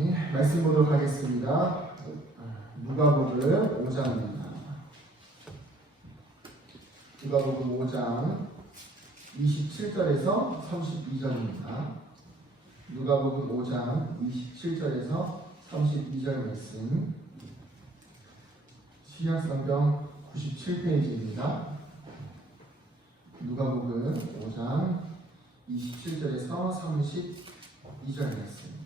네, 말씀 보도록 하겠습니다. 누가복음 5장입니다. 누가복음 5장 27절에서 32절입니다. 누가복음 5장 27절에서 32절 말씀, 신약성경 97페이지입니다. 누가복음 5장 27절에서 32절 말씀.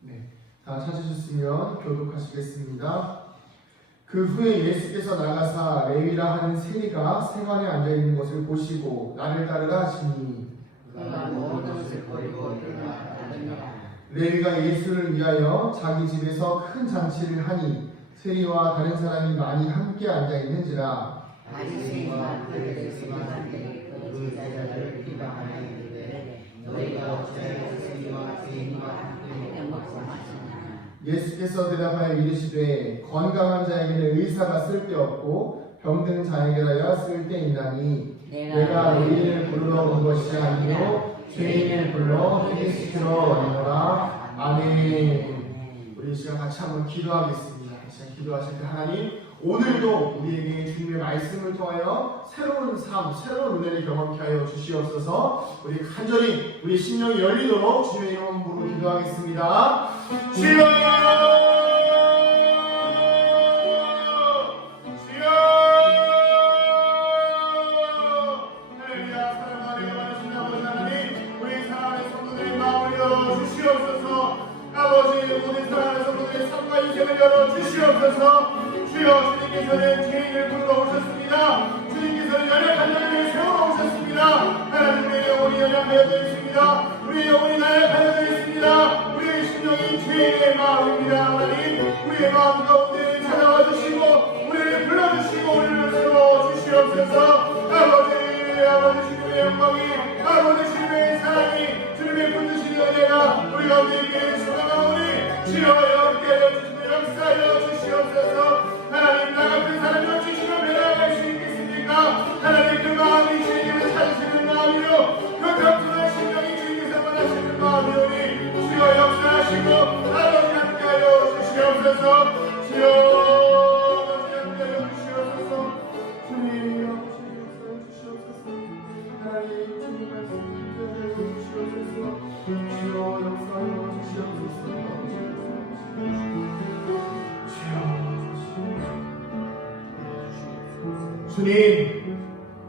네, 다 찾으셨으면 교독하시겠습니다. 그 후에 예수께서 나가사 레위라 하는 세리가 생관에 앉아 있는 것을 보시고 나를 따르라 하시니, 레위가 예수를 위하여 자기 집에서 큰 잔치를 하니 세리와 다른 사람이 많이 함께 앉아 있는지라. 바리새인과 그들의 세리들이 그 제자들을 비방하였는데 너희가 어찌하여 세리와 죄인과 함께 먹고 마시느냐. 예수께서 대답하여 이르시되 건강한 자에게는 의사가 쓸데없고 병든 자에게라야 쓸데있나니 내가 의인을 불러 온 것이 아니요 죄인을 불러 회개시키러 왔노라. 아멘. 우리 시간 같이 한번 기도하겠습니다. 시간 기도하실 때 하나님, 오늘도 우리에게 주님의 말씀을 통하여 새로운 삶, 새로운 은혜를 경험케 하여 주시옵소서. 우리 간절히 우리 심령이 열리도록 주님의 이름으로 기도하겠습니다. 주여! 주여, 주님께서는 죄인을 불러 오셨습니다. 주님께서는 연약한 자를 세우러 오셨습니다. 하나님의 영혼이 연약하여 있습니다. 우리의 영혼이 나약하여 있습니다. 우리의 심령이 죄인의 마음입니다. 하나님, 우리의 마음 가운데 찾아와 주시고 우리를 불러주시고 우리를 세워 주시옵소서. 아버지 주님의 영광이, 아버지 주님의 사랑이, 주님의 붙드시는 은혜가 우리 가운데 있게 주옵나오니 주여 함께하여 주시고 역사하여 주시옵소서. 하나님, 나 같은 사람을 주시면 배려할 수 있겠습니까? 하나님, 그 마음이 주님께서 찾으시는 마음이요 그 겸손한 심령이 주님께서 원하시는 마음이오니 주여 역사하시고 아버지 함께하여 주시옵소서. 주여 아버지 함께하여 주시옵소서. 주님 역사하여 주시옵소서. 하나님, 주님 말씀 함께하여 주시옵소서. 주여 역사하여 주시옵소서. 주님,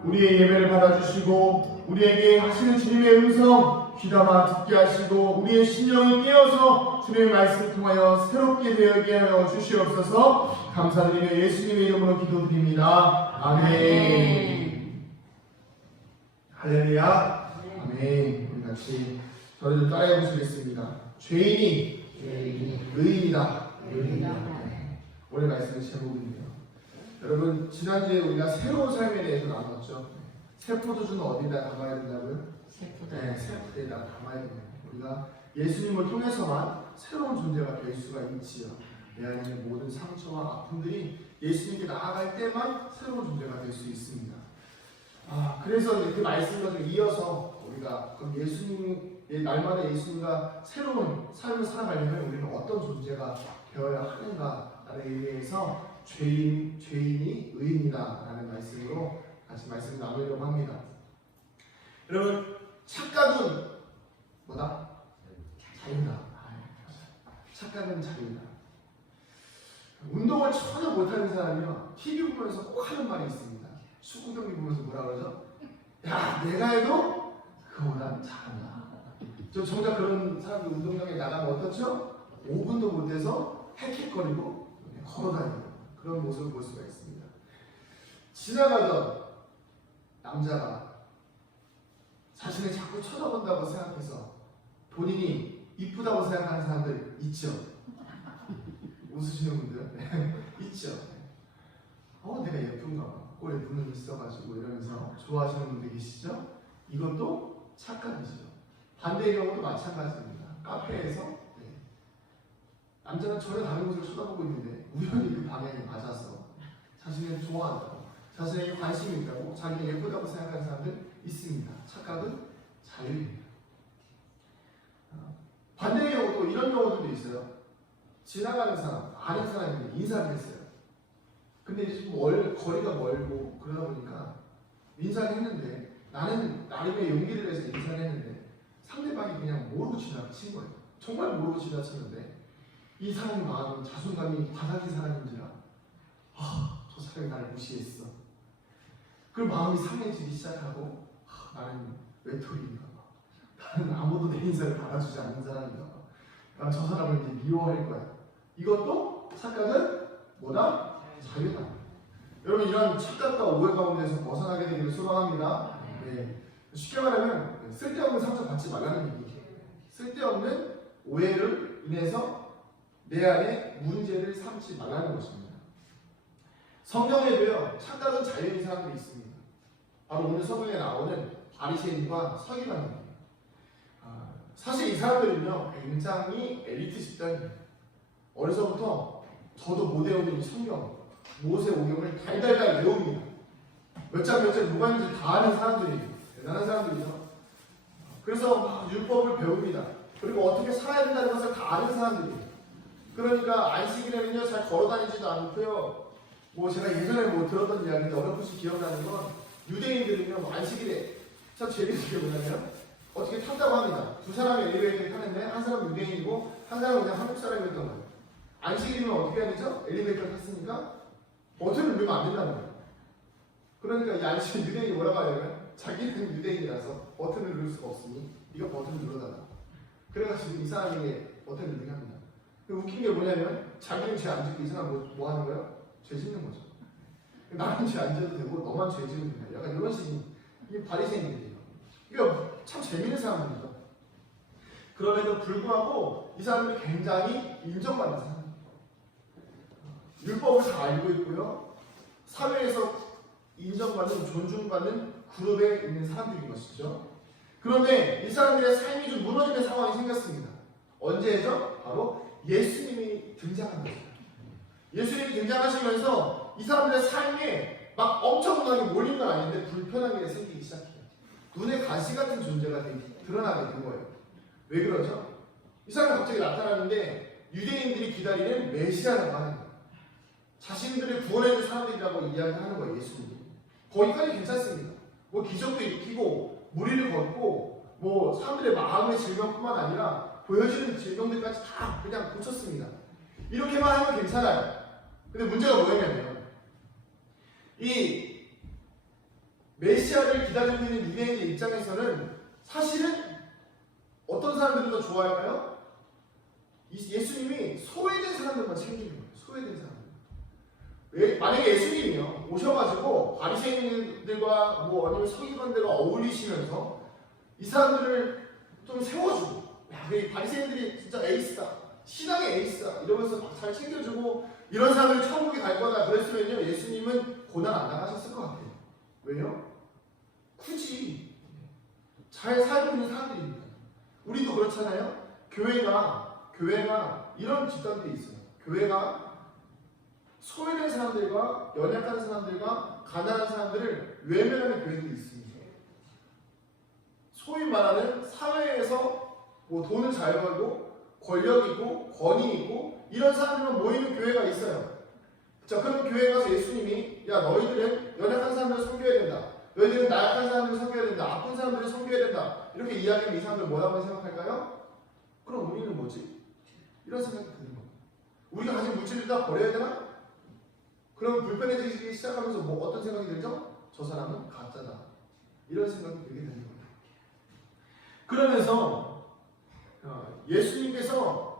우리의 예배를 받아주시고 우리에게 하시는 주님의 음성 귀담아 듣게 하시고 우리의 심령이 깨어서 주님의 말씀을 통하여 새롭게 되게 하여 주시옵소서. 감사드리며 예수님의 이름으로 기도드립니다. 아멘. 할렐루야. 아멘. 우리 같이 저를 좀 따라해 보시겠습니다. 죄인이 의인이다. 오늘 말씀의 제목입니다. 여러분, 지난주에 우리가 새로운 삶에 대해서 나눴죠. 세포도주는 어디다 담아야 된다고요? 네, 세포대에다 담아야 돼요. 우리가 예수님을 통해서만 새로운 존재가 될 수가 있지요. 내 안에 있는 모든 상처와 아픔들이 예수님께 나아갈 때만 새로운 존재가 될 수 있습니다. 그래서 이렇게 말씀과 좀 이어서 우리가 그럼 예수님의 날마다 예수님과 새로운 삶을 살아가려면 우리는 어떤 존재가 되어야 하는가라는 의미에서 죄인이 의인이다라는 말씀으로 같이 말씀을 나누려고 합니다. 여러분, 착각은 뭐다? 자유다. 착각은 자유다. 운동을 전혀 못하는 사람이요, TV 보면서 꼭 하는 말이 있습니다. 축구 경기 보면서 뭐라 그러죠? 야, 내가 해도 그거보단 잘한다. 저 정작 그런 사람들 운동장에 나가면 어떻죠? 5분도 못해서 헥헥거리고 걸어다니고 그런 모습을 볼 수가 있습니다. 지나가던 남자가 자신을 자꾸 쳐다본다고 생각해서 본인이 이쁘다고 생각하는 사람들 있죠? 웃으시는 분들 있죠? 내가 예쁜가 봐. 꼴에 눈은 있어가지고 이러면서 좋아하시는 분들 계시죠? 이것도 착각이죠. 반대의 경우도 마찬가지입니다. 카페에서 남자는 전혀 다른 곳을 쳐다보고 있는데 우연히 그 방향에 맞아서 자신을 좋아한다고, 자신에게 관심이 있다고, 자기가 예쁘다고 생각하는 사람들 있습니다. 착각은 자유입니다. 반대의 경우도 이런 경우들도 있어요. 지나가는 사람, 아는 사람인데 인사를 했어요. 근데 이제 좀 거리가 멀고 그러다 보니까 인사를 했는데 나는 나름의 용기를 내서 인사를 했는데 상대방이 그냥 모르고 지나친 거예요. 정말 모르고 지나쳤는데 이 사람의 마음은 자존감이 바닥인 사람인지라 저 사람이 나를 무시했어. 그 마음이 상해지기 시작하고 나는 외톨이인가 봐. 나는 아무도 내 인사를 받아주지 않는 사람인가 봐. 난 저 사람을 이제 미워할 거야. 이것도 착각은 뭐다? 자유다. 여러분 이런 착각과 오해 가운데서 벗어나게 되기를 소망합니다. 네. 쉽게 말하면 쓸데없는 상처 받지 말라는 얘기예요. 쓸데없는 오해를 인해서 내 안에 문제를 삼지 말라는 것입니다. 성경에도요 착각은 자유인 사람들이 있습니다. 바로 오늘 성경에 나오는 바리새인과 서기관입니다. 사실 이 사람들은요 굉장히 엘리트 집단이에요. 어려서부터 저도 못 외우는 이 성경 모세오경을 달달달 외웁니다. 몇 장 뭐가 있는지 다 아는 사람들이에요. 대단한 사람들이죠. 그래서 막 율법을 배웁니다. 그리고 어떻게 살아야 된다는 것을 다 아는 사람들이에요. 그러니까 안식일에는요 잘 걸어다니지도 않고요. 제가 예전에 들었던 이야기인데 어렴풋이 기억나는 건 유대인들은요 안식일에 참 재밌는 게 뭐냐면 어떻게 탄다고 합니다. 두 사람이 엘리베이터를 타는데 한 사람은 유대인이고 한 사람은 그냥 한국 사람이었던 거예요. 안식일이면 어떻게 해야 되죠? 엘리베이터를 탔으니까 버튼을 누르면 안 된다는 거예요. 그러니까 이 안식일 유대인이 뭐라고 하냐면 자기는 유대인이라서 버튼을 누를 수가 없으니 네가 버튼을 눌러달라. 그래가지고 이 사람이 버튼을 누르게 합니다. 웃긴 게 뭐냐면 자기는 죄 안 짓고 이 사람 뭐 하는 거예요? 죄 짓는 거죠. 나는 죄 안 지어도 되고 너만 죄 지으면 된다. 약간 이런 식인 이게 바리새인들이에요. 그러니까 참 재밌는 사람들이죠. 그럼에도 불구하고 이 사람들이 굉장히 인정받는 사람입니다. 율법을 잘 알고 있고요. 사회에서 인정받는, 존중받는 그룹에 있는 사람들인 것이죠. 그런데 이 사람들의 삶이 좀 무너지는 상황이 생겼습니다. 언제죠? 바로 예수님이 등장한 거예요. 예수님이 등장하시면서 이 사람들의 삶에 막 엄청나게 몰린 건 아닌데 불편한 게 생기기 시작해요. 눈에 가시 같은 존재가 드러나게 된 거예요. 왜 그러죠? 이 사람이 갑자기 나타나는데 유대인들이 기다리는 메시아라고 하는 거예요. 자신들을 구원해줄 사람들이라고 이야기하는 거예요. 예수님이. 거기까지 괜찮습니다. 기적도 일으키고 무리를 걷고 사람들의 마음의 질병뿐만 아니라 보여지는 질병들까지 다 그냥 고쳤습니다. 이렇게만 하면 괜찮아요. 근데 문제가 뭐냐면 이 메시아를 기다리고 있는 유대인의 입장에서는 사실은 어떤 사람들이 더 좋아할까요? 예수님이 소외된 사람들만 챙기는 거예요. 소외된 사람들. 만약에 예수님이요 오셔가지고 바리새인들과 아니면 서기관들과 어울리시면서 이 사람들을 좀 세워주고 이 바리새인들이 진짜 에이스다, 신앙의 에이스다 이러면서 막 잘 챙겨주고 이런 사람들이 천국에 갈 거다 그랬으면요 예수님은 고난 안 당하셨을 것 같아요. 왜요? 굳이 잘 살고 있는 사람들입니다. 우리도 그렇잖아요. 교회가 이런 집단들이 있어요. 교회가 소외된 사람들과 연약한 사람들과 가난한 사람들을 외면하는 교회들이 있습니다. 소위 말하는 사회에서 돈을 잘 벌고 권력이고 권위이고 이런 사람들만 모이는 교회가 있어요. 자, 그럼 교회에 가서 예수님이 너희들은 연약한 사람들을 섬겨야 된다. 너희들은 나약한 사람들을 섬겨야 된다. 아픈 사람들을 섬겨야 된다. 이렇게 이야기하면 이 사람들 뭐라고 생각할까요? 그럼 우리는 뭐지? 이런 생각이 드는 겁니다. 우리가 가진 물질을 다 버려야 되나? 그럼 불편해지기 시작하면서 어떤 생각이 들죠? 저 사람은 가짜다. 이런 생각이 들게 되는 겁니다. 그러면서 예수님께서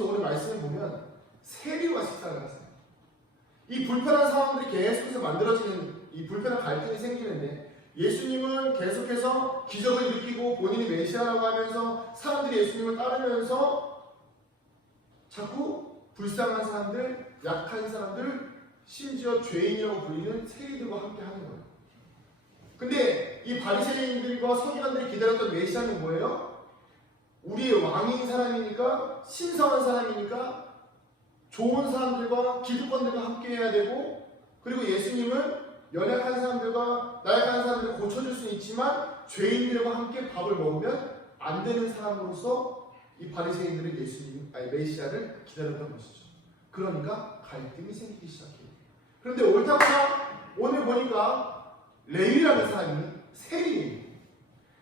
오늘 말씀을 보면 세리와 식사를 하세요. 이 불편한 상황들이 계속해서 만들어지는 이 불편한 갈등이 생기는데 예수님은 계속해서 기적을 일으키고 본인이 메시아라고 하면서 사람들이 예수님을 따르면서 자꾸 불쌍한 사람들, 약한 사람들, 심지어 죄인이라고 불리는 세리들과 함께 하는 거예요. 근데 이 바리새인들과 서기관들이 기다렸던 메시아는 뭐예요? 우리의 왕인 사람이니까, 신성한 사람이니까 좋은 사람들과 기득권들과 함께 해야 되고, 그리고 예수님은 연약한 사람들과 나약한 사람들을 고쳐줄 수는 있지만 죄인들과 함께 밥을 먹으면 안 되는 사람으로서 이 바리새인들은 예수님, 아니 메시아를 기다렸던 것이죠. 그러니까 갈등이 생기기 시작해요. 그런데 옳다거나 오늘 보니까 레위라는 사람이 세리예요.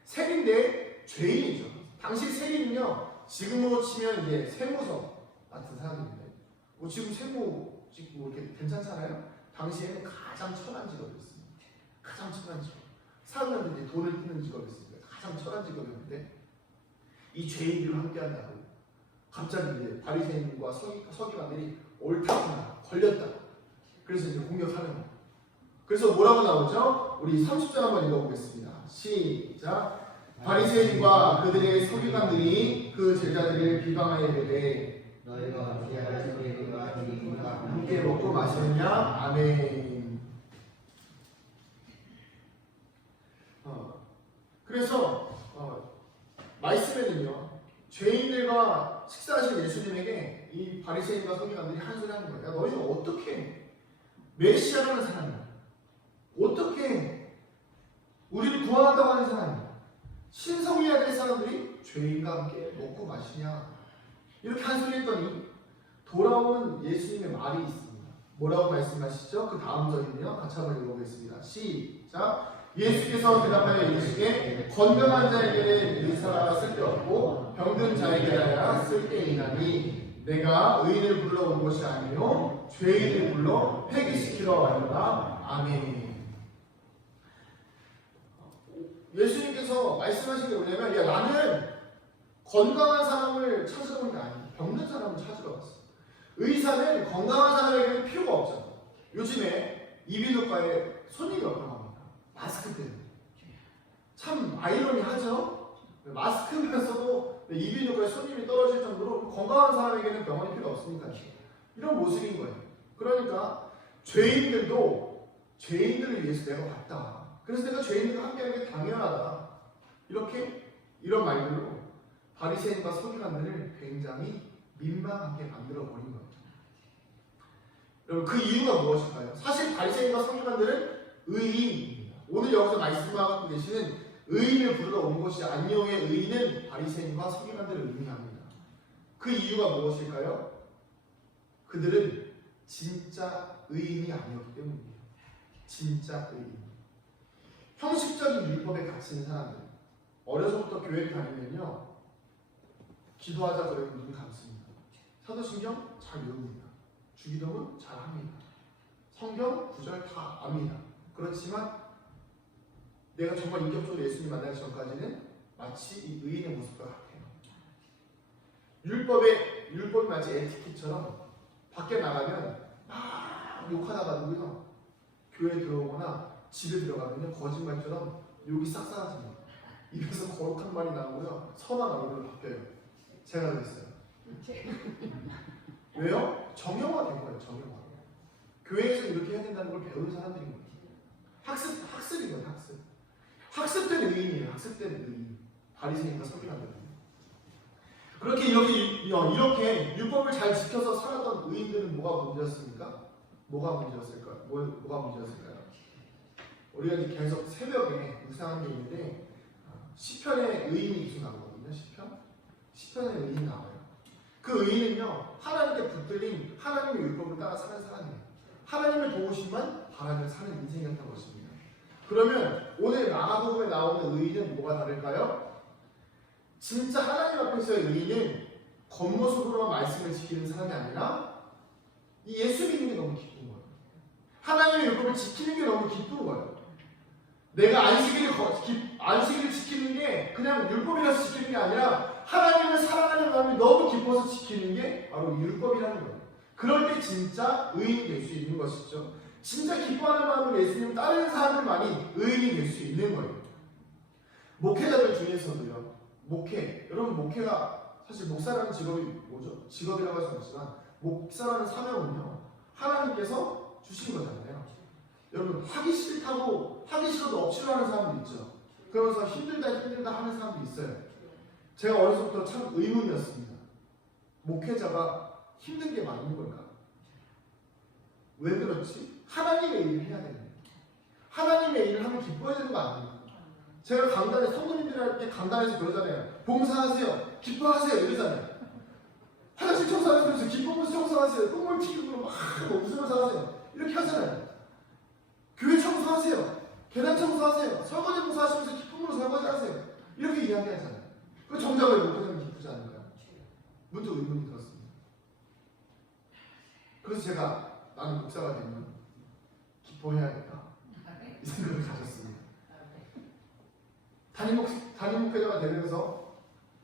세리인데 죄인이죠. 당시 세리는요, 지금으로 치면 이제 세무서 같은 사람인데, 뭐 지금 세무 뭐 이렇게 괜찮잖아요. 당시에는 가장 천한 직업이었습니다. 가장 천한 직업. 사람들이 돈을 뜯는 직업이었습니다. 가장 천한 직업이었는데 이 죄인들과 함께한다고 갑자기 이제 바리새인과 서기관들이 옳다구나 걸렸다. 그래서 이제 공격하는 거예요. 그래서 뭐라고 나오죠? 우리 30절 한번 읽어보겠습니다. 시작. 바리새인과 그들의 서기관들이 그 제자들을 비방하여 이르되 너희가 어찌하여 우리와 우리가 함께 먹고 마시느냐? 아멘. 그래서 말씀에는요, 죄인들과 식사하신 예수님에게 이 바리새인과 서기관들이 한 소리 하는 거예요. 너희는 어떻게 메시아라는 사람이야? 어떻게 우리를 구원한다고 하는 사람이야? 신성해야 될 사람들이 죄인과 함께 먹고 마시냐? 이렇게 한 소리 했더니 돌아오는 예수님의 말이 있습니다. 뭐라고 말씀하시죠? 그 다음 절인데요. 같이 한번 읽어보겠습니다. 시작. 예수께서 대답하여 이르시되 건강한 자에게는 의사가 쓸데없고 병든 자에게라야 쓸데있나니 내가 의인을 불러온 것이 아니요 죄인을 불러 회개시키러 왔노라. 아멘. 예수님께서 말씀하신 게 뭐냐면, 야, 나는 건강한 사람을 찾으러 온 게 아니야. 병든 사람을 찾으러 왔어. 의사는 건강한 사람에게는 필요가 없잖아. 요즘에 이비인후과에 손님이 없다고 합니다. 마스크 때문에. 참 아이러니하죠? 마스크면서도 이비인후과에 손님이 떨어질 정도로 건강한 사람에게는 병원이 필요 없으니까. 이런 모습인 거예요. 그러니까 죄인들도 죄인들을 위해서 내가 왔다. 그래서 내가 죄인들과 함께하는 게 당연하다. 이런 말들로 바리새인과 서기관들을 굉장히 민망하게 만들어버린 거예요. 여러분, 그 이유가 무엇일까요? 사실 바리새인과 서기관들은 의인입니다. 오늘 여기서 말씀하고 계시는 의인을 부르러 온 것이 아니오의 의인은 바리새인과 서기관들을 의미합니다. 그 이유가 무엇일까요? 그들은 진짜 의인이 아니었기 때문입니다. 진짜 의인. 형식적인 율법에 갇힌 사람들, 어려서부터 교회를 다니면요, 기도하자 그러면 눈 감습니다. 사도신경 잘 외웁니다. 주기도문 잘 합니다. 성경 구절 다 압니다. 그렇지만 내가 정말 인격적으로 예수님 만나기 전까지는 마치 이 의인의 모습과 같아요. 율법이 마치 에티켓처럼 밖에 나가면 막 욕하다가도요, 교회에 들어오거나 집에 들어가면 거짓말처럼 욕이 싹싹하집니다. 입에서 거룩한 말이 나오고요, 선한 얼굴로 바뀌어요. 제가 그랬어요. 왜요? 정형화된 거예요. 정형화. 교회에서 이렇게 해야 된다는 걸 배우는 사람들인 거예요. 학습인 거예요. 학습된 의인이에요. 학습된 의인. 바리새인과 서기관들. 그렇게 이렇게 율법을 잘 지켜서 살았던 의인들은 뭐가 문제였습니까? 뭐가 문제였을까요? 우리가 이제 계속 새벽에 묵상한 게 있는데, 시편의 의인이 계속 나오거든요. 시편의 의인이 나와요. 그 의인은요, 하나님께 붙들린 하나님의 율법을 따라 사는 사람이에요. 하나님의 도우심만 바라며 사는 인생이었던 것입니다. 그러면 오늘 마가복음에 나오는 의인은 뭐가 다를까요? 진짜 하나님 앞에서의 의인은 겉모습으로만 말씀을 지키는 사람이 아니라 이 예수 믿는 게 너무 기쁜 거예요. 하나님의 율법을 지키는 게 너무 기쁜 거예요. 내가 안식일을 지키는 게 그냥 율법이라서 지키는 게 아니라 하나님을 사랑하는 마음이 너무 깊어서 지키는 게 바로 율법이라는 거예요. 그럴 때 진짜 의인이 될 수 있는 것이죠. 진짜 기뻐하는 마음으로 예수님을 따르는 사람들만이 의인이 될 수 있는 거예요. 목회자들 중에서도요. 여러분, 목회가 사실 목사라는 직업이 뭐죠? 직업이라고 할 수는 없지만 목사라는 사명은요, 하나님께서 주신 거잖아요. 여러분, 하기 싫어도 억지로 하는 사람도 있죠. 그러면서 힘들다 하는 사람도 있어요. 제가 어려서부터 참 의문이었습니다. 목회자가 힘든 게 맞는 걸까? 왜 그렇지? 하나님의 일을 해야 되는 거예요. 하나님의 일을 하면 기뻐해야 되는 거 아닙니까? 제가 강단에 성도님들한테 강단에서 그러잖아요. 봉사하세요. 기뻐하세요. 이러잖아요. 화장실 청소하면서 기뻐하면서 청소하세요. 똥물 튀기고 막 웃으면서 하세요. 이렇게 하잖아요. 교회 청소하세요. 계단 청소하세요. 설거지 봉사하시면서 기쁨으로 설거지 하세요. 이렇게 이야기하잖아요. 그 정작을 목회자는 기쁘지 않을까요? 문득 의문이 들었습니다. 그래서 제가 나는 목사가 되면 기뻐해야겠다 이 생각을 가졌습니다. 담임 목회자가 되면서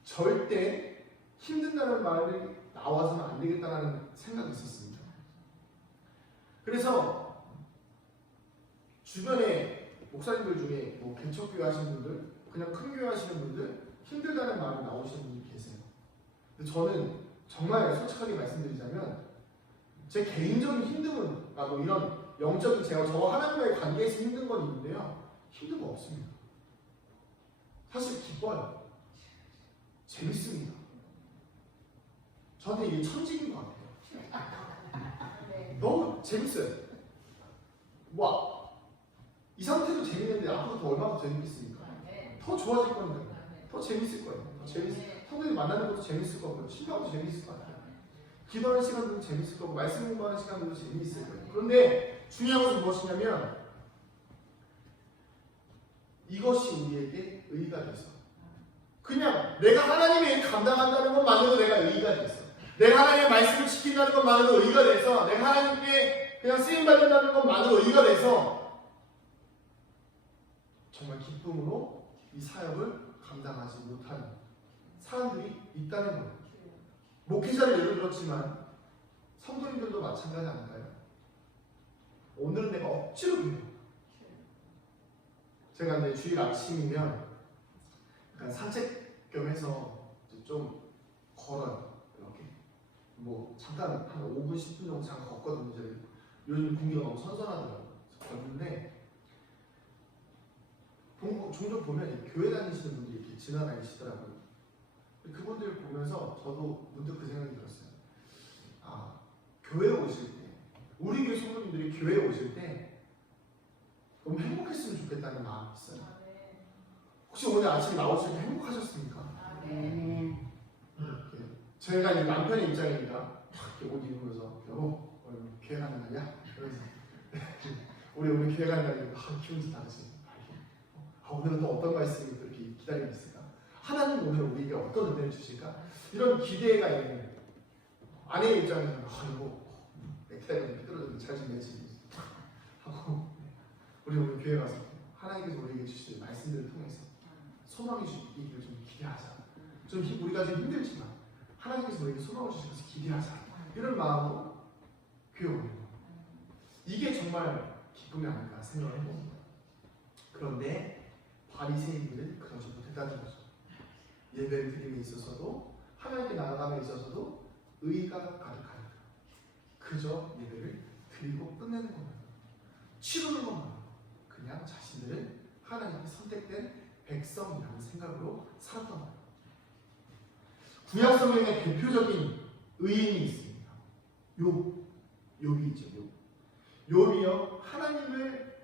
절대 힘든다는 말이 나와서는 안 되겠다는 생각이 있었습니다. 그래서 주변에 목사님들 중에 뭐 개척교회 하시는 분들, 그냥 큰 교회 하시는 분들 힘들다는 말이 나오시는 분이 계세요. 근데 저는 정말 솔직하게 말씀드리자면 제 개인적인 힘듦은 뭐 이런 영적인 제가 저와 하나님과의 관계에서 힘든 건 있는데요. 힘든 거 없습니다. 사실 기뻐요. 재밌습니다. 저한테 이게 천직인 것 같아요. 너무 재밌어요. 이 상태도 재밌는데 앞으로 더 얼마나 더 재밌겠습니까? 더 좋아질 건데, 더 재밌을 거예요. 성도님 만나는 것도 재밌을 거고요. 신방도 재밌을 것 같아요. 기도하는 시간도 재밌을 거고, 말씀 공부하는 시간도 재밌을 거예요. 그런데 중요한 것은 무엇이냐면 이것이 우리에게 의의가 돼서 그냥 내가 하나님의 일 감당한다는 것만으로도 내가 의의가 됐어. 내가 하나님의 말씀을 지킨다는 것만으로도 의의가 돼서 내가 하나님께 그냥 쓰임받는다는 것만으로 의의가 돼서 정말 기쁨으로 이 사역을 감당하지 못하는 사람들이 있다는 거예요. 목회자를 예를 들었지만 성도님들도 마찬가지 아닌가요? 오늘은 내가 억지로 해요. 제가 이제 주일 아침이면 약간 산책 겸 해서 좀 걸어요. 이렇게 뭐 잠깐 한 5분 10분 정도 잠깐 걷거든요. 이제 요즘 공기가 너무 선선하더라고요. 걷는데 종종 보면 교회 다니시는 분들이 이렇게 지나다니시더라고요. 그분들 보면서 저도 문득 그 생각이 들었어요. 아, 교회에 오실 때 우리 교회 성도님들이 교회에 오실 때 너무 행복했으면 좋겠다는 마음이 있어요. 혹시 오늘 아침에 나오실 때 행복하셨습니까? 저희가 이 남편의 입장이니까 이렇게 옷 입으면서 여보 오늘 교회 가는 날이야? 그러면서 우리 교회 가는 날이니까 기분이 다르지. 오늘은 또 어떤 말씀이 또 이렇게 기다리고 있을까? 하나님 오늘 우리에게 어떤 은혜를 주실까? 이런 기대가 있는 아내의 입장에서는 이거 넥타이가 좀 삐뚤어졌는데 잘 좀 매지 하고 우리 오늘 교회 가서 하나님께서 우리에게 주실 말씀들을 통해서 소망이 주시기를 좀 기대하자. 좀 우리가 좀 힘들지만 하나님께서 우리에게 소망을 주셔서 기대하자. 이런 마음으로 교회 오는 거예요. 이게 정말 기쁨이 아닐까 생각을 해봅니다. 그런데 바리새인들은 그러지 못했다는 거죠. 예배를 드림에 있어서도 하나님께 나아감에 있어서도 의의가 가득하니까 그저 예배를 드리고 끝내는 것만 치르는 것만 그냥 자신들은 하나님께 선택된 백성이라는 생각으로 살았던 거예요. 구약 성경의 대표적인 의인이 있습니다. 욥이 있죠. 욥이요 하나님을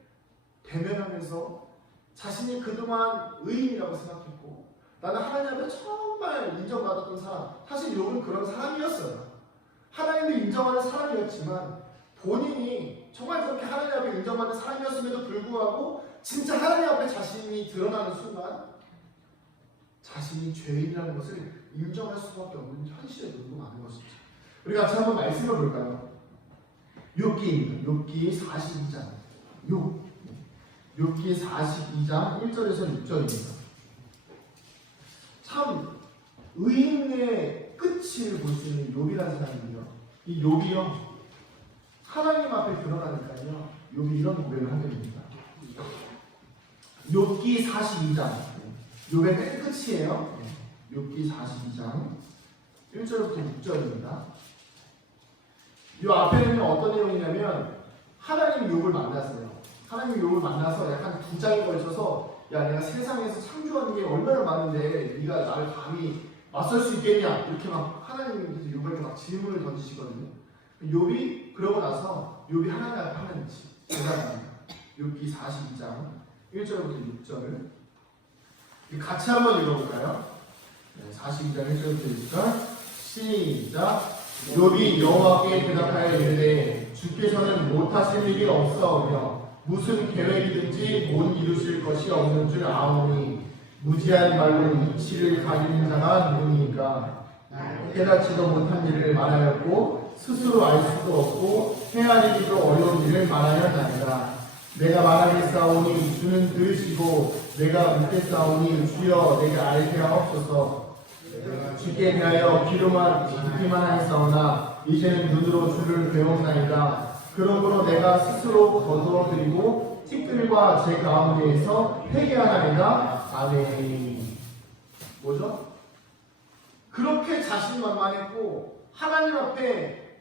대면하면서 자신이 그동안 의인이라고 생각했고 나는 하나님 앞에 정말 인정받았던 사람. 사실 욥은 그런 사람이었어요. 하나님을 인정하는 사람이었지만 본인이 정말 그렇게 하나님 앞에 인정받는 사람이었음에도 불구하고 진짜 하나님 앞에 자신이 드러나는 순간 자신이 죄인이라는 것을 인정할 수밖에 없는 현실에 놓고 마는 것이죠. 우리 같이 한번 말씀을 볼까요? 욥기입니다. 욥기 42장. 욥기 42장 1절에서 6절입니다. 참 의인의 끝을 볼 수 있는 욥이라는 사람이요. 이 욥이요 하나님 앞에 드러나니까요. 욥이 이런 고백을 하게 됩니다. 욥기 42장 욥의 맨 끝이에요. 욥기 42장 1절부터 6절입니다. 이 앞에는 어떤 내용이냐면 하나님이 욥을 만났어요. 하나님이 욥을 만나서 약간 두 장에 걸쳐서 야 내가 세상에서 창조하는 게 얼마나 많은데 네가 나를 감히 맞설 수 있겠냐 이렇게 막 하나님께서 욥에게 막 질문을 던지시거든요. 욥이 그러고 나서 욥이 하나님 앞에 하는 대답입니다. 욥기 42장 1절부터 6절을 같이 한번 읽어볼까요? 네, 42장 1절부터 6절 시작. 욥이 여호와께 대답하여 이르되 주께서는 못하실 일이 없사오며 무슨 계획이든지 못 이루실 것이 없는 줄 아오니 무지한 말로 이치를 가리는 자가 누구니까 깨닫지도 못한 일을 말하였고 스스로 알 수도 없고 헤아리기도 어려운 일을 말하였나이다. 내가 말하겠사오니 주는 들으시고 내가 묻겠사오니 주여 내가 알게 하옵소서. 주께 대하여 귀로만 듣기만 하였사오나 이제는 눈으로 주를 배웠나이다. 그러므로 내가 스스로 거두어드리고 티끌과 제 가운데에서 회개하나이다. 아멘. 뭐죠? 그렇게 자신만만했고 하나님 앞에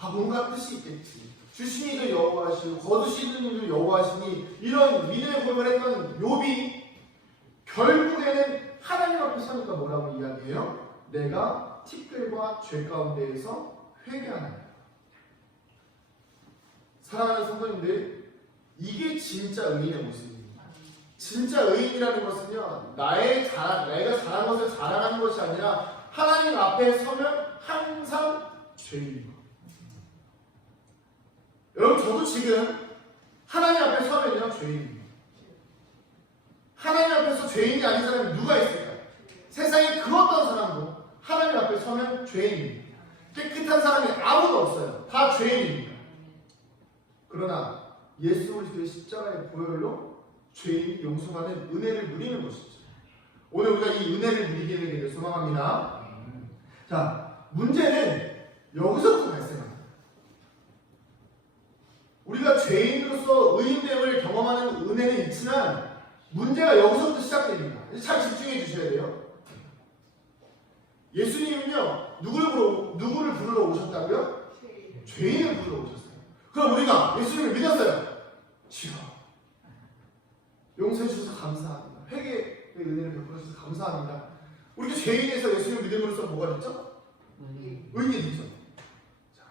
뭔가 뜻이 있겠지. 주신 이도 여호와시고 거두시는 이도 여호와시니 이런 믿음의 고백을 했던 욥이 결국에는 하나님 앞에 서니까 뭐라고 이야기해요? 내가 티끌과 죄 가운데에서 회개하나이다. 사랑하는 성도님들, 이게 진짜 의인의 모습입니다. 진짜 의인이라는 것은요, 내가 잘한 것을 자랑하는 것이 아니라 하나님 앞에 서면 항상 죄인입니다. 여러분, 저도 지금 하나님 앞에 서면요, 죄인입니다. 하나님 앞에서 죄인이 아닌 사람이 누가 있을까요? 세상에 그 어떤 사람도 하나님 앞에 서면 죄인입니다. 깨끗한 사람이 아무도 없어요. 다 죄인입니다. 그러나 예수 그리스도의 십자가의 보혈로 죄인이 용서받는 은혜를 누리는 것이죠. 오늘 우리가 이 은혜를 누리게 되기를 소망합니다. 자, 문제는 여기서부터 발생합니다. 우리가 죄인으로서 의인됨을 경험하는 은혜는 있지만 문제가 여기서부터 시작됩니다. 잘 집중해 주셔야 돼요. 예수님은요, 누구를 부르러 오셨다고요? 죄인을 부르러 오셨어요. 그럼 우리가 예수님을 믿었어요. 주여, 용서해 주셔서 감사합니다. 회개의 은혜를 베풀어 주셔서 감사합니다. 우리가 죄인에서 예수님을 믿음으로써 뭐가 됐죠? 의인이 됐죠. 자,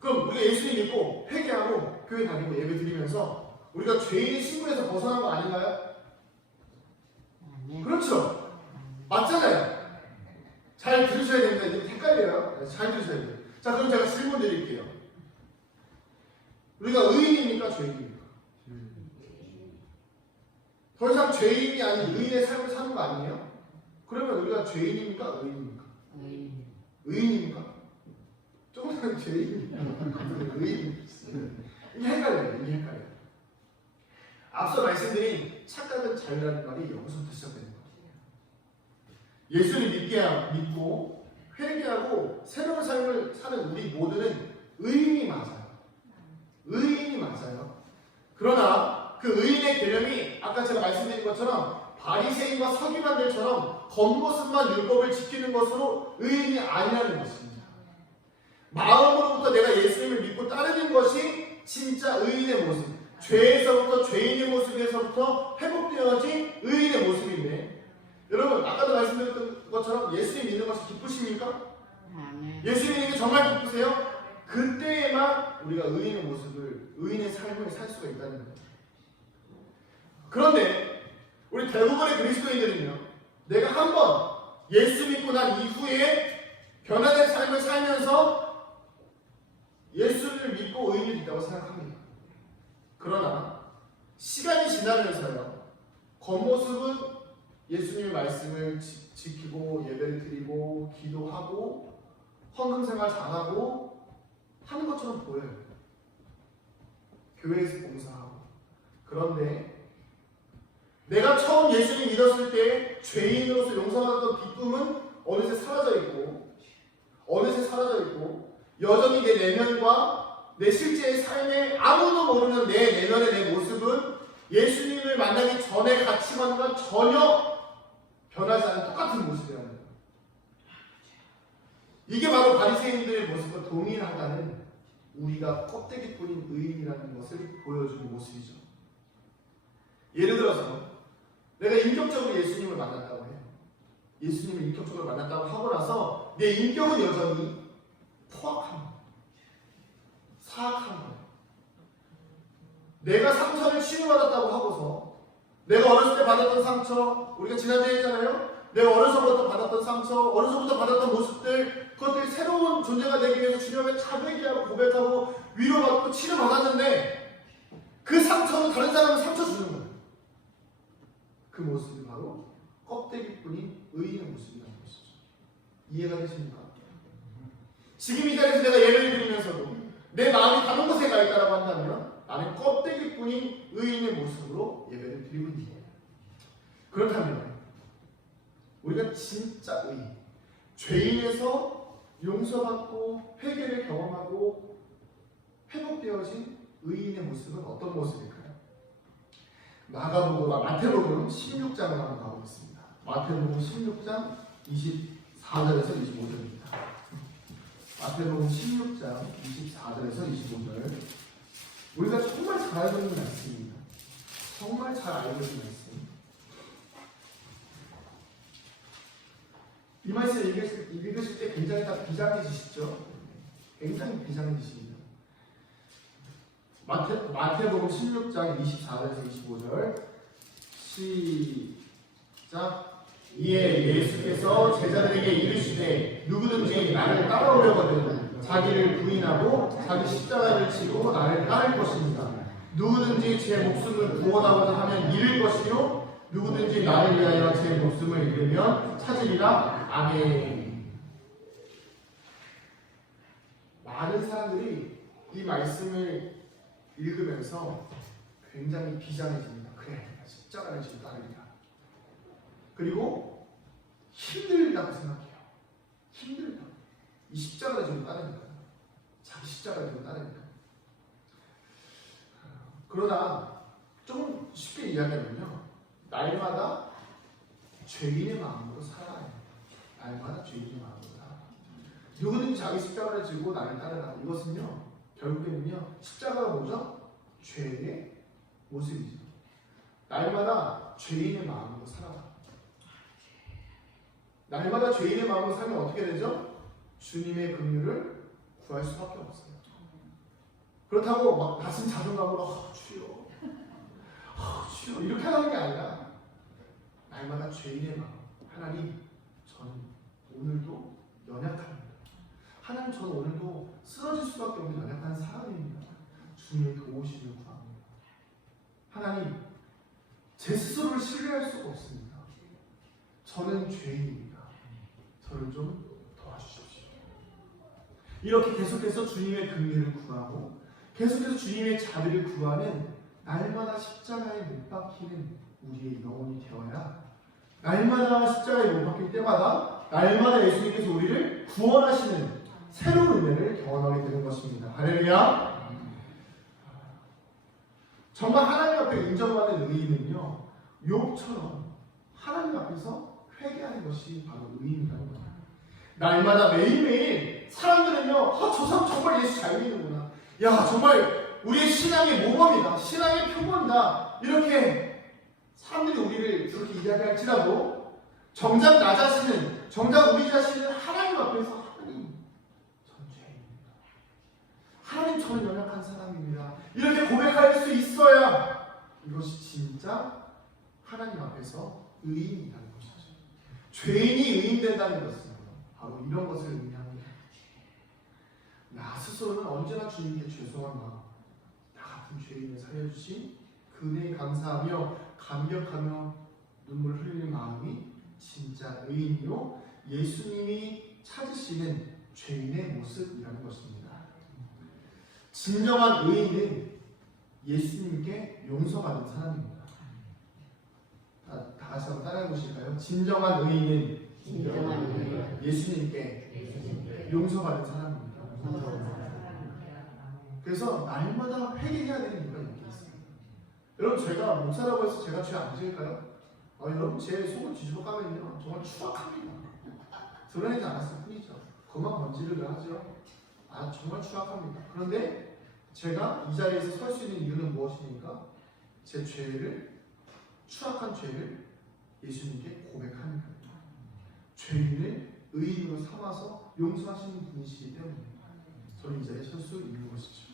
그럼 우리가 예수님 믿고 회개하고 교회 다니고 예배 드리면서 우리가 죄인의 신분에서 벗어난 거 아닌가요? 그렇죠. 맞잖아요. 잘 들으셔야 됩니다. 이제 헷갈려요. 잘 들으셔야 돼요. 자, 그럼 제가 질문 드릴게요. 우리가 의인입니까? 죄인입니까? 더 이상 죄인이 아닌 의인의 삶을 사는 거 아니에요? 그러면 우리가 죄인입니까? 의인입니까? 의인입니까? 조금만 죄인입니까? 의인입니까? 이게 헷갈려요. 앞서 말씀드린 착각은 자유라는 말이 여기서부터 시작되는 거예요. 예수를 믿고 회개하고 새로운 삶을 사는 우리 모두는 의인이 맞아요. 의인이 맞아요. 그러나 그 의인의 개념이 아까 제가 말씀드린 것처럼 바리새인과 서기관들처럼 겉모습만 율법을 지키는 것으로 의인이 아니라는 것입니다. 마음으로부터 내가 예수님을 믿고 따르는 것이 진짜 의인의 모습, 죄에서부터 죄인의 모습에서부터 회복되어진 의인의 모습인데, 여러분 아까도 말씀드렸던 것처럼 예수님 믿는 것이 기쁘십니까? 예수님 믿는 게 정말 기쁘세요? 그때에만 우리가 의인의 모습을, 의인의 삶을 살 수가 있다는 거예요. 그런데 우리 대부분의 그리스도인들은요, 내가 한번 예수 믿고 난 이후에 변화된 삶을 살면서 예수를 믿고 의인이 됐다고 생각합니다. 그러나 시간이 지나면서요, 겉모습은 예수님의 말씀을 지키고 예배를 드리고 기도하고 헌금생활 잘하고 하는 것처럼 보여요. 교회에서 봉사하고. 그런데 내가 처음 예수님 믿었을 때 죄인으로서 용서받았던 기쁨은 어느새 사라져 있고 여전히 내 내면과 내 실제의 삶에 아무도 모르는 내 내면의 내 모습은 예수님을 만나기 전의 가치관과 전혀 변하지 않은 똑같은 모습이라는 거예요. 이게 바로 바리새인들의 모습과 동일하다는, 우리가 껍데기뿐인 의인이라는 것을 보여주는 모습이죠. 예를 들어서 내가 인격적으로 예수님을 만났다고 해요. 예수님을 인격적으로 만났다고 하고 나서 내 인격은 여전히 포악한 거예요. 사악한 거예요. 내가 상처를 치유받았다고 하고서 내가 어렸을 때 받았던 상처, 우리가 지난주에 했잖아요. 내가 어려서부터 받았던 상처, 어려서부터 받았던 모습들, 그것들이 새로운 존재가 되기 위해서 주님 앞에 다 회개하고 고백하고 위로받고 치료받았는데 그 상처는 다른 사람을 상처 주는 거예요. 그 모습이 바로 껍데기뿐인 의인의 모습이라는 것이죠. 이해가 되십니까? 지금 이 자리에서 내가 예배를 드리면서도 내 마음이 다른 곳에 가 있다고 한다면 나는 껍데기뿐인 의인의 모습으로 예배를 드리고 있는 거예요. 그렇다면 우리가 진짜 의인, 죄인에서 용서받고 회개를 경험하고 회복되어진 의인의 모습은 어떤 모습일까요? 마태복음 16장을 한번 가보겠습니다. 마태복음 16장 24절에서 25절입니다. 마태복음 16장 24절에서 25절. 우리가 정말 잘 알고 있는 말씀입니다. 정말 잘 알고 있는 말씀. 이 말씀 읽으실 때 굉장히 다 비장해지시죠? 굉장히 비장해지십니다. 마태복음 16장 24절에서 25절 시작. 이에 예수께서 제자들에게 이르시되 누구든지 나를 따라오려거든 자기를 부인하고 자기 십자가를 지고 나를 따를 것입니다. 누구든지 제 목숨을 구원하고자 하면 잃을 것이요 누구든지 나를 위하여 제 목숨을 잃으면 찾으리라. 아멘. 많은 사람들이 이 말씀을 읽으면서 굉장히 비장해집니다. 그래, 십자가를 지고 따르리라. 그리고 힘들다고 생각해요. 힘들다. 이 십자가를 지고 따르니까. 자기 십자가를 지고 따르니까. 그러나 조금 쉽게 이야기하면요. 날마다 죄인의 마음으로 살아야 해요. 날마다 죄인의 마음으로 살아야 해요. 누구든지 자기 십자가를 지고 나를 따르라. 이것은요. 결국에는요. 십자가가 뭐죠? 죄의 모습이죠. 날마다 죄인의 마음으로 살아라. 날마다 죄인의 마음으로 살면 어떻게 되죠? 주님의 긍휼을 구할 수밖에 없어요. 그렇다고 막 낮은 자존감으로 주여 주여 이렇게 하는 게 아니라 날마다 죄인의 마음. 하나님, 저는 오늘도 연약합니다. 하나님, 저는 오늘도 쓰러질 수밖에 없는 연약한 사람입니다. 주님의 도우심을 구합니다. 하나님, 제 스스로를 신뢰할 수가 없습니다. 저는 죄인입니다. 저를 좀 도와주십시오. 이렇게 계속해서 주님의 긍휼을 구하고 계속해서 주님의 자비를 구하는 날마다 십자가에 못 박히는 우리의 영혼이 되어야 날마다 십자가에 못 박힐 때마다 날마다 예수님께서 우리를 구원하시는 새로운 은혜를 경험하게 되는 것입니다. 할렐루야. 정말 하나님 앞에 인정받는 의인은요, 욥처럼 하나님 앞에서 회개하는 것이 바로 의인이라는 거예요. 날마다 매일매일 사람들은요, 저 사람 정말 예수 잘 믿는구나. 야, 정말 우리의 신앙의 모범이다. 신앙의 표본이다. 이렇게 사람들이 우리를 그렇게 이야기할지라도 정작 나 자신은, 정작 우리 자신은 하나님 앞에서 하나님, 저는 죄인입니다. 하나님, 저는 연약한 사람입니다. 이렇게 고백할 수 있어야 이것이 진짜 하나님 앞에서 의인이라는 것이죠. 죄인이 의인된다는 것은 바로 이런 것을 의미합니다. 나 스스로는 언제나 주님께 죄송한 마음, 나 같은 죄인을 살려주신 그 은혜에 감사하며 감격하며 눈물 흘리는 마음이 진짜 의인이요 예수님이 찾으시는 죄인의 모습이라는 것입니다. 진정한 의인은 예수님께 용서받은 사람입니다. 다 같이 한번 따라해 보실까요? 진정한 의인은 예수님께 용서받은 사람입니다. 그래서 날마다 회개해야 되는 이유가 여기 있습니다. 여러분, 제가 목사라고 해서 제가 죄 안 지을까요? 여러분, 제 속을 뒤집어 까면요 정말 추악합니다. 드러내지 않았을 뿐이죠. 그만 번지를 하죠. 정말 추악합니다. 그런데 제가 이 자리에서 설 수 있는 이유는 무엇입니까? 제 죄를, 추악한 죄를 예수님께 고백하는 거예요. 죄인을 의인으로 삼아서 용서하시는 분이시기 때문에 저는 이 자리에 설 수 있는 것이죠.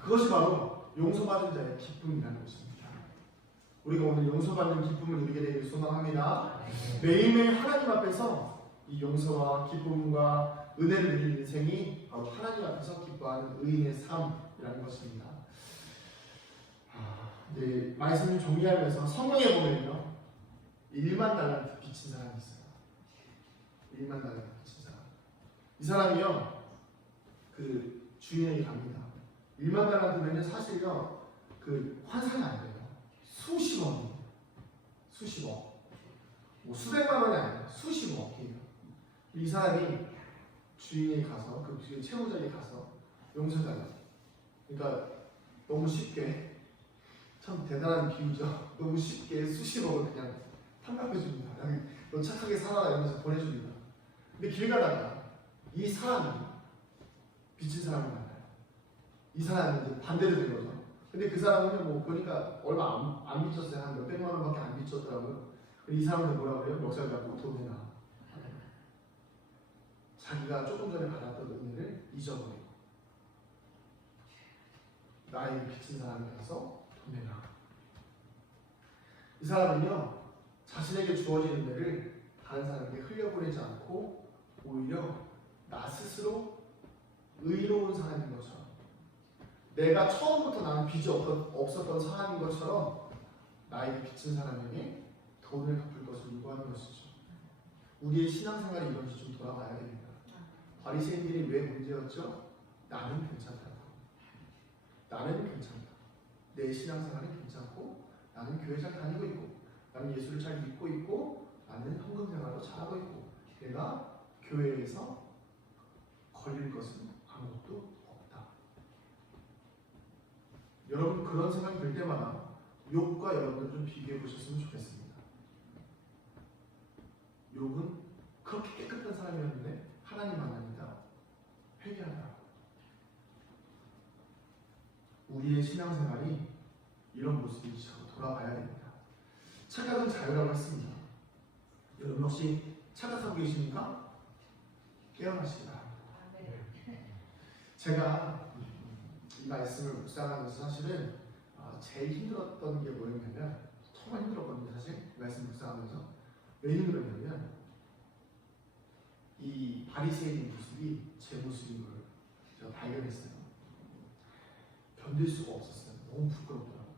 그것이 바로 용서받은 자의 기쁨이라는 것입니다. 우리가 오늘 용서받는 기쁨을 누리게 되기를 소망합니다. 매일매일 하나님 앞에서 이 용서와 기쁨과 은혜를 누리는 인생이 바로 하나님 앞에서 기뻐하는 의인의 삶이라는 것입니다. 이제 말씀을 정리하면서 성경에 보면요, 1만 달란트 빚진 사람이 있어요. 1만 달란트 빚진 사람. 이 사람이요, 그 주인에게 갑니다. 1만 달란트면요, 사실요, 그 환산이 안 돼요. 수십억, 뭐 수백만 원이 아니에요. 수십억이에요. 이 사람이 주인에게 가서, 그 주인 채무자에게 가서 용서해달라. 그러니까 너무 쉽게, 참 대단한 비유죠. 너무 쉽게 수십억을 그냥 탕감해줍니다. 너 착하게 살아라 이러면서 보내줍니다. 근데 길 가다가 이 사람이 빚진 사람을 만나요. 이 사람이 이제 반대로 된 거죠. 근데 그 사람은 뭐 보니까 얼마 안 빚졌어요. 한 몇백만 원밖에 안 빚졌더라고요. 이 사람은 뭐라고 그래요? 멱살 잡고 돈 내놔. 자기가 조금 전에 받았던 은혜를 잊어버리고 나에게 빚진 사람이 가서 돈 내놔. 이 사람은요, 자신에게 주어진 은혜를 다른 사람에게 흘려보내지 않고 오히려 나 스스로 의로운 사람인 것처럼, 내가 처음부터 나는 빚이 없었던 사람인 것처럼 나에게 빚진 사람에게 돈을 갚을 것을 요구하는 것이죠. 우리의 신앙생활이 이런지 좀 돌아봐야 됩니다. 바리새인들이 왜 문제였죠? 나는 괜찮다고. 나는 괜찮다. 내 신앙생활은 괜찮고, 나는 교회 잘 다니고 있고, 나는 예수를 잘 믿고 있고, 나는 헌금 생활도 잘하고 있고, 내가 교회에서 걸릴 것은 아무것도 없다. 여러분, 그런 생각이 들 때마다 욥과 여러분들 좀 비교해 보셨으면 좋겠습니다. 욥은 그렇게 깨끗한 사람이었는데 하나님 만납니다. 회개하라. 우리의 신앙생활이 이런 모습인지 돌아봐야 됩니다. 착각은 자유라고 했습니다. 여러분 혹시 착각하고 계십니까? 깨어나시기 바랍니다. 제가 이 말씀을 묵상하면서 사실은 제일 힘들었던 게 뭐였냐면, 정말 힘들었거든요. 사실 이 말씀 묵상하면서 왜 힘들었냐면, 이 바리새인의 모습이 제 모습인 걸 제가 발견했어요. 견딜 수가 없었어요. 너무 부끄럽더라고요.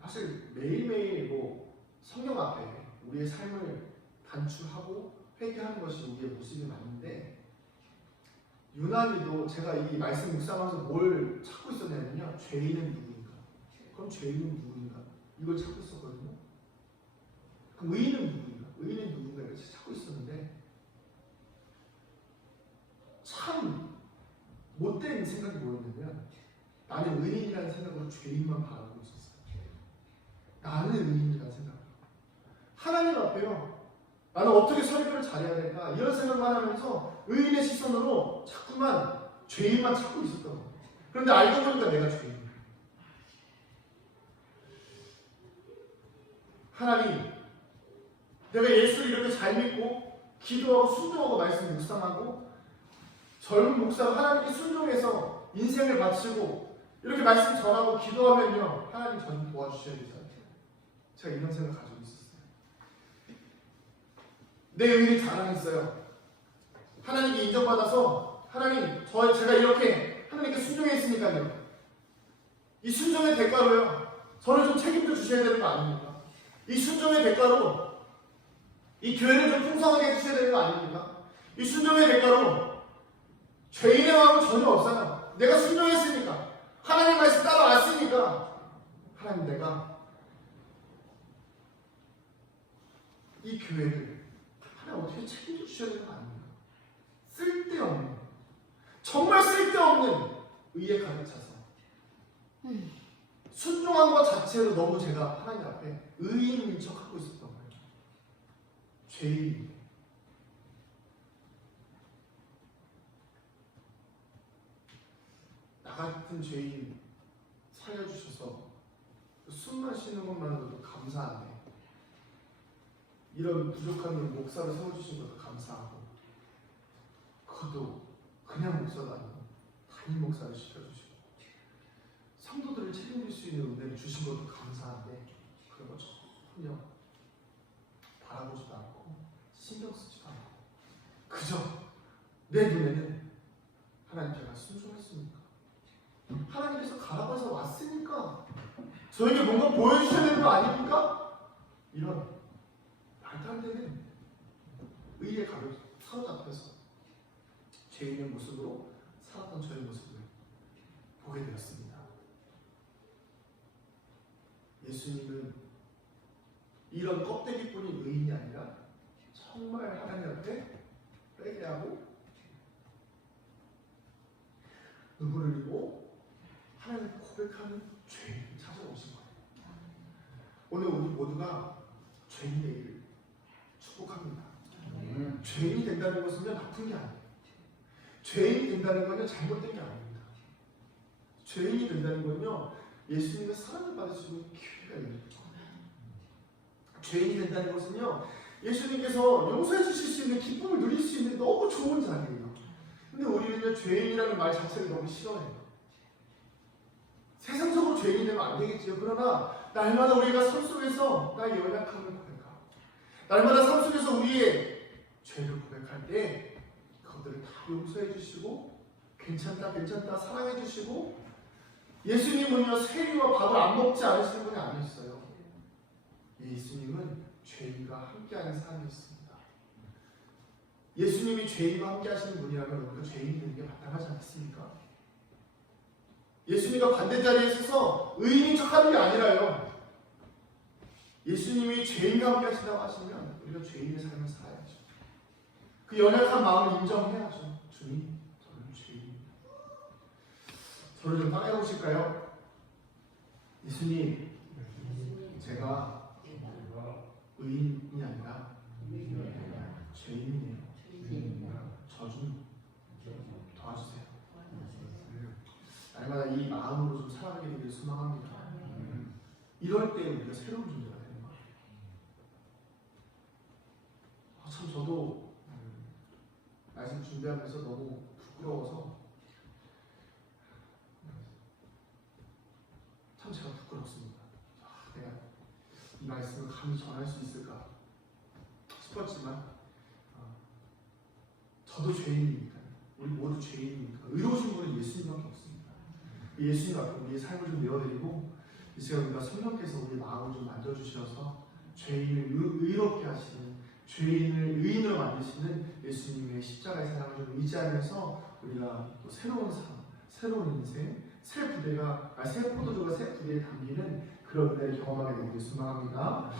사실 매일매일 뭐 성경 앞에 우리의 삶을 단추하고 회개하는 것이 우리의 모습이 맞는데, 유난히도 제가 이 말씀 묵상하면서 뭘 찾고 있었냐면요, 죄인은 누구인가? 그럼 죄인은 누구인가? 이걸 찾고 있었거든요. 그럼 의인은 누구인가? 의인은 누군가? 이렇게 찾고 있었는데, 참 못된 생각이 뭐였냐면, 나는 의인이라는 생각으로 죄인만 바라보고 있었어요. 나는 의인이라는 생각. 하나님 앞에요, 나는 어떻게 설교를 잘해야 될까? 이런 생각만 하면서 의인의 시선으로 자꾸만 죄인만 찾고 있었던 거예요. 그런데 알고 보니까 내가 죄인이에요. 하나님, 내가 예수를 이렇게 잘 믿고 기도하고 순종하고 말씀 묵상하고 젊은 목사가 하나님께 순종해서 인생을 바치고 이렇게 말씀 전하고 기도하면요, 하나님 전 도와주셔야 되지 않아요? 제가 이런 생각 가지고 있었어요. 내 의를 자랑했어요. 하나님께 인정받아서, 하나님, 제가 이렇게 하나님께 순종했으니까요, 이 순종의 대가로요, 저를 좀 책임져 주셔야 되는 거 아닙니까? 이 순종의 대가로 이 교회를 좀 풍성하게 해주셔야 되는 거 아닙니까? 이 순종의 대가로 죄인의 마음은 전혀 없어요. 내가 순종했으니까, 하나님 말씀 따라왔으니까, 하나님, 내가 이 교회를 하나님 어떻게 책임져 주셔야 되는 거 아닙니까? 쓸데없는, 정말 쓸데없는 의에 가득 차서 순종한 것 자체로 너무 제가 하나님 앞에 의인인 척하고 있었던 거예요. 죄인인데. 나 같은 죄인 살려주셔서 숨만 쉬는 것만으로도 감사한데, 이런 부족한 목사를 세워주신 것도 감사하고, 그것도 그냥 목사가 아니고 담임 목사를 시켜주시고 성도들을 책임질 수 있는 은혜를 주신 것도 감사한데 그런 거 전혀 바라보지도 않고 신경 쓰지도 않고 그저 내 눈에는 하나님 제가 순종했으니까 하나님께서 가라고 해서 왔으니까 저에게 뭔가 보여주셔야 되는 거 아닙니까? 이런 말도 안 되는 의의 가벽 사로잡혀서 죄인의 모습으로 살았던 저의 모습을 보게 되었습니다. 예수님은 이런 껍데기뿐인 의인이 아니라 정말 하나님 앞에 회개하고 눈물을 흘리고 하나님을 고백하는 죄인이 찾아오신 거예요. 오늘 우리 모두가 죄인 되기를 축복합니다. 죄인이 된다는 것은요 나쁜 게 아니에요. 죄인이 된다는 것은 잘못된 게 아닙니다. 죄인이 된다는 것은요 예수님의 사랑을 받을 수 있는 기회가 열립니다. 죄인이 된다는 것은요 예수님께서 용서해 주실 수 있는 기쁨을 누릴 수 있는 너무 좋은 자리예요. 근데 우리는요 죄인이라는 말 자체를 너무 싫어해요. 세상적으로 죄인이 되면 안 되겠지요. 그러나 날마다 우리가 삶 속에서 나의 연약함을 고백하고 날마다 삶 속에서 우리의 죄를 고백할 때 그것들을 다 용서해 주시고 괜찮다 괜찮다 사랑해 주시고 예수님은요 세리와 밥을 안 먹지 않으시는 분이 아니었어요. 예수님은 죄인과 함께하는 사람이었습니다. 예수님이 죄인과 함께하시는 분이라면 우리가 죄인이 되는 게 마땅하지 않습니까? 예수님과 반대 자리에 서서 의인인 척하는 게 아니라요. 예수님이 죄인과 함께하신다고 하시면 우리가 죄인의 삶을 살아야죠. 그 연약한 마음을 인정해야죠. 주님, 저는 죄인입니다. 저를 좀 따라해 보실까요? 예수님, 제가 의인이 아니라 죄인이네요. 저 좀 도와주세요. 날마다 이 마음으로 좀 살아가게 되기를 소망합니다. 이럴 때 우리가 새로운 존재가 되는 거예요. 참 저도 말씀 준비하면서 너무 부끄러워서 참 제가 부끄럽습니다. 내가 이 말씀을 감히 전할 수 있을까 싶었지만 저도 죄인입니다. 우리 모두 죄인입니다. 의로우신 분은 예수님밖에 없습니다. 예수님 앞에 우리의 삶을 좀 내어드리고 이 시간 우리가 성령께서 우리 마음을 좀 만져주셔서 죄인을 의롭게 하시는 죄인을 의인으로 만드시는 예수님의 십자가의 사랑을 좀 의지하면서 우리가 또 새로운 삶, 새로운 인생, 새 포도주가 새 부대에 담기는 그런 은혜를 경험하게 되기를 소망합니다.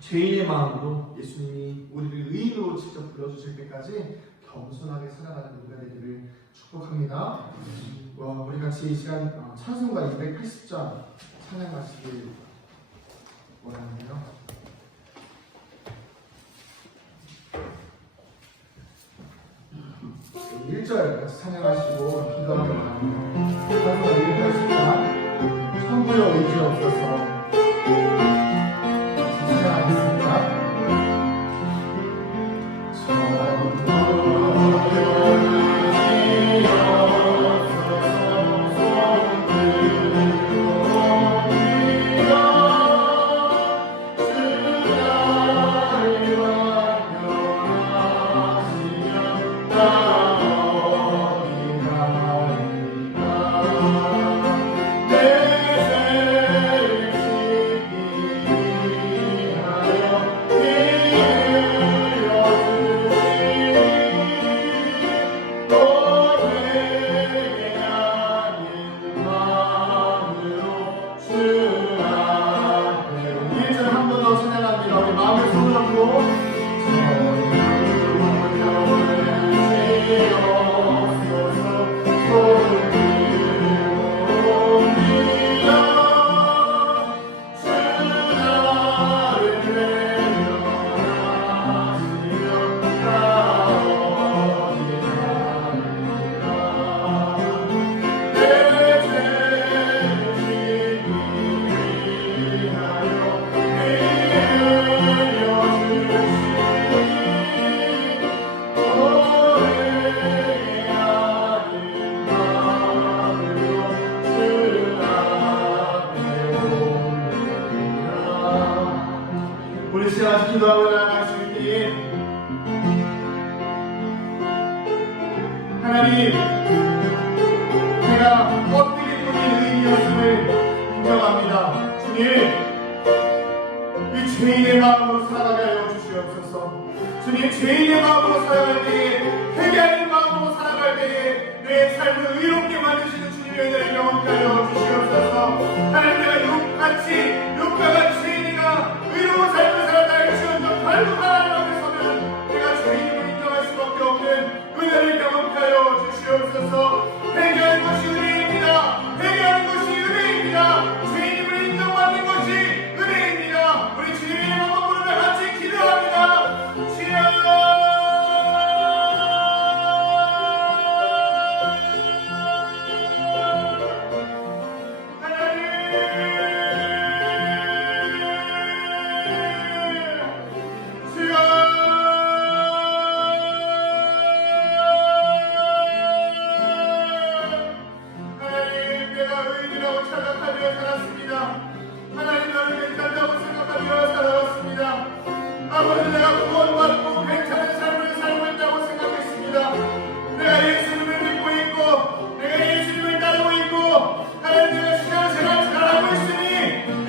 죄인의 마음으로 예수님이 우리를 의인으로 직접 불러주실 때까지 겸손하게 살아가는 우리가 되기를 축복합니다. 우리 같이 이 시간 찬송가 280장 찬양하시길 원하는데요. 1절 같이 찬양하시고 기도하며 찬송가 280장 천부여 의지 없어서 기도하고 나아가실 때에 하나님, 제가 껍데기 뿐인 의인이었음을 인정합니다. 주님, 이 죄인의 마음으로 살아가게 하여 주시옵소서. 주님, 죄인의 마음으로 살아갈 때에, 회개하는 마음으로 살아갈 때에 내 삶을 의롭게 만드시는 주님의 은혜를 경험하게 하여 주시옵소서. 하나님, 내가 육과 같이 죄인이가 의로운 삶을 살아갈 지언정 결국 하나님 앞에 서면 내가 죄인임을 인정할 수밖에 없는 은혜를 경험하게 하여 주시옵소서. 회개하는 것이 은혜입니다. 회개하는 것이 은혜입니다. 죄인임을 인정받는 것이 은혜입니다. 우리 주님의 이름으로 부르며 같이 기도합니다. 하나님, 나를 괜찮다고 생각하며 살아왔습니다. 아버지, 내가 구원받고 괜찮은 삶을 살고 있다고 생각했습니다. 내가 예수님을 믿고 있고 내가 예수님을 따르고 있고 하나님, 내가 신앙생활 잘하고 있으니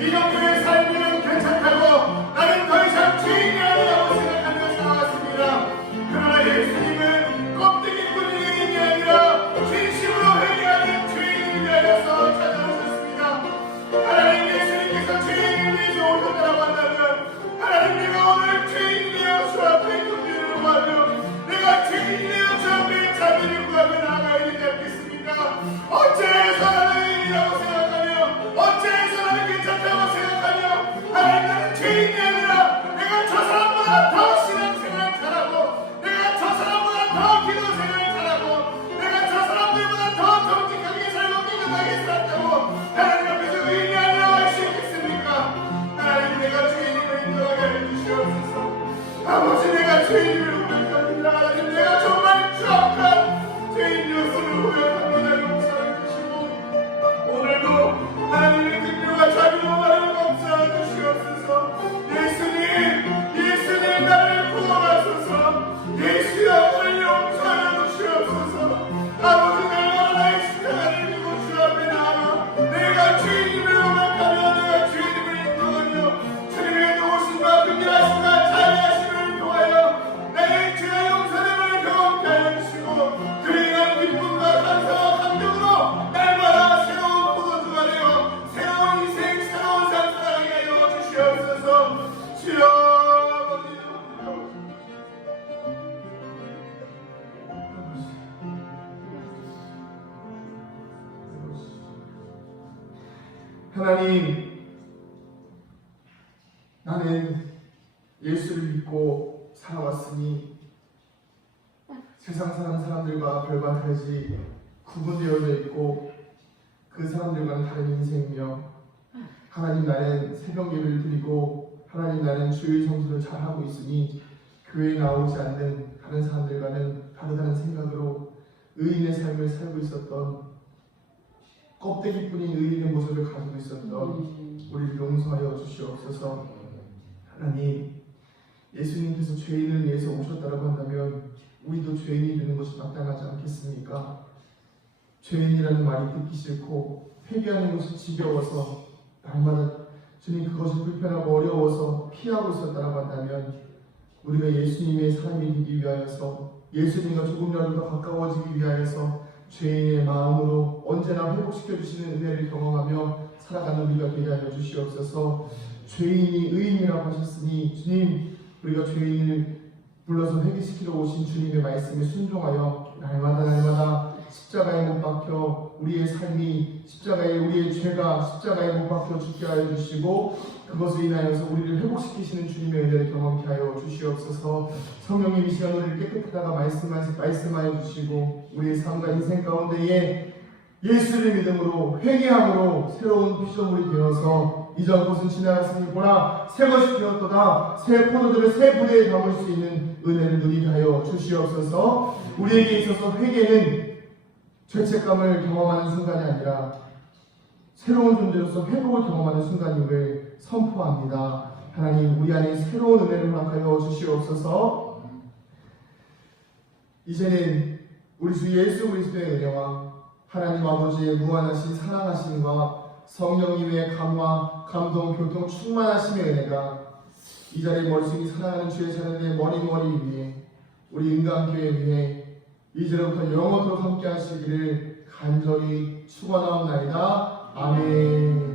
이 정도의 삶이면 괜찮다고 나는 더 이상 죄인이 아니라고 생각하며 살아왔습니다. 그러나 예수님은 껍데기뿐인 의인이 아니라 진심으로 회개하는 죄인을 위하여서 찾아오셨습니다. 하나님, 예수님께서 죄인을 위해서 오셨다고 한다면 하나님, 내가 오늘 죄인 되어 주 앞에 긍휼을 구하며 내가 죄인 되어 주 앞에 자비를 구하며 나아가야 되지 않겠습니까? 어째서 나는 의인이라고 생각하며 어째서 나는 괜찮다고 생각하며 하나님, 나는 죄인이 아니라 내가 저 사람보다 더 신앙생활 잘하고 내가 저 사람보다 더 기도생활 잘하고 내가 저 사람들보다 더 정직하게 살고 깨끗하게 살았다고 하나님 앞에서 의인이 아니라고 할 수 있겠습니까? 하나님, 내가 죄인임을 인정하게 해주시옵소서. 아버지, 내가 죄인임을 고백합니다. 하나님, 내가 정말 추악한 죄인이었음을 고백합니다. 용서해 주시고 오늘도 하나님의 긍휼과 자비로 나를 감싸 주시옵소서. 예수님, 나를 구원하소서. 예수여, 나를 용서하여 주시옵소서. 아버지, 내가 나의 십자가를 지고 주 앞에 나아가 내가 죄인임을 고백하며 내가 죄인임을 인정하며 주님의 도우심과 긍휼하심과 자비하심을 통하여 나의 죄의 용서됨을 경험케 하여 주시고 그의 날 기쁨과 감사와 감격으로 날마다 새로운 포도주가 되어 새로운 인생, 새로운 삶 살아가게 하여 주시옵소서. 주여, 아버지, 하나님, 나는 예수를 믿고 살아왔으니 세상 사는 사람들과 별반 다르지 구분되어져 있고 그 사람들과는 다른 인생이며 하나님, 나는 새벽 예배를 드리고 하나님, 나는 주의 성수를 잘하고 있으니 교회에 나오지 않는 다른 사람들과는 다르다는 생각으로 의인의 삶을 살고 있었던 껍데기뿐인 의인의 모습을 가지고 있었던 우리를 용서하여 주시옵소서. 하나님, 예수님께서 죄인을 위해서 오셨다고 한다면 우리도 죄인이 되는 것이 마땅하지 않겠습니까? 죄인이라는 말이 듣기 싫고 회개하는 것이 지겨워서 날마다 주님 그것이 불편하고 어려워서 피하고 있었다고 한다면 우리가 예수님의 사람이 되기 위하여서 예수님과 조금이라도 더 가까워지기 위하여서 죄인의 마음으로 언제나 회복시켜 주시는 은혜를 경험하며 살아가는 우리가 되게 하여 주시옵소서. 죄인이 의인이라고 하셨으니 주님, 우리가 죄인을 불러서 회개시키러 오신 주님의 말씀에 순종하여 날마다 십자가에 못 박혀 우리의 삶이 십자가에 우리의 죄가 십자가에 못 박혀 죽게 하여 주시고 그것을 인하여서 우리를 회복시키시는 주님의 은혜를 경험케 하여 주시옵소서. 성령님, 이 시간 우리를 깨끗하다가 말씀하여 주시고 우리의 삶과 인생 가운데에 예수를 믿음으로 회개함으로 새로운 피조물이 되어서 이전 것은 지나갔으니 보라 새 것이 되었도다. 새 포도주를 새 부대에 담을 수 있는 은혜를 누리게 하여 주시옵소서. 우리에게 있어서 회개는 죄책감을 경험하는 순간이 아니라 새로운 존재로서 회복을 경험하는 순간임을 선포합니다. 하나님 우리 안에 새로운 은혜를 허락하여 주시옵소서. 이제는 우리 주 예수 그리스도의 은혜와 하나님 아버지의 무한하신 사랑하심과 성령님의 감화, 감동, 교통 충만하심의 은혜가 이 자리에 멀쩡히 사랑하는 주의 자녀들의 머리머리 위에 우리 은강교회 위에 이제로부터 영원토록 함께 하시기를 간절히 축원하옵나이다. 아멘.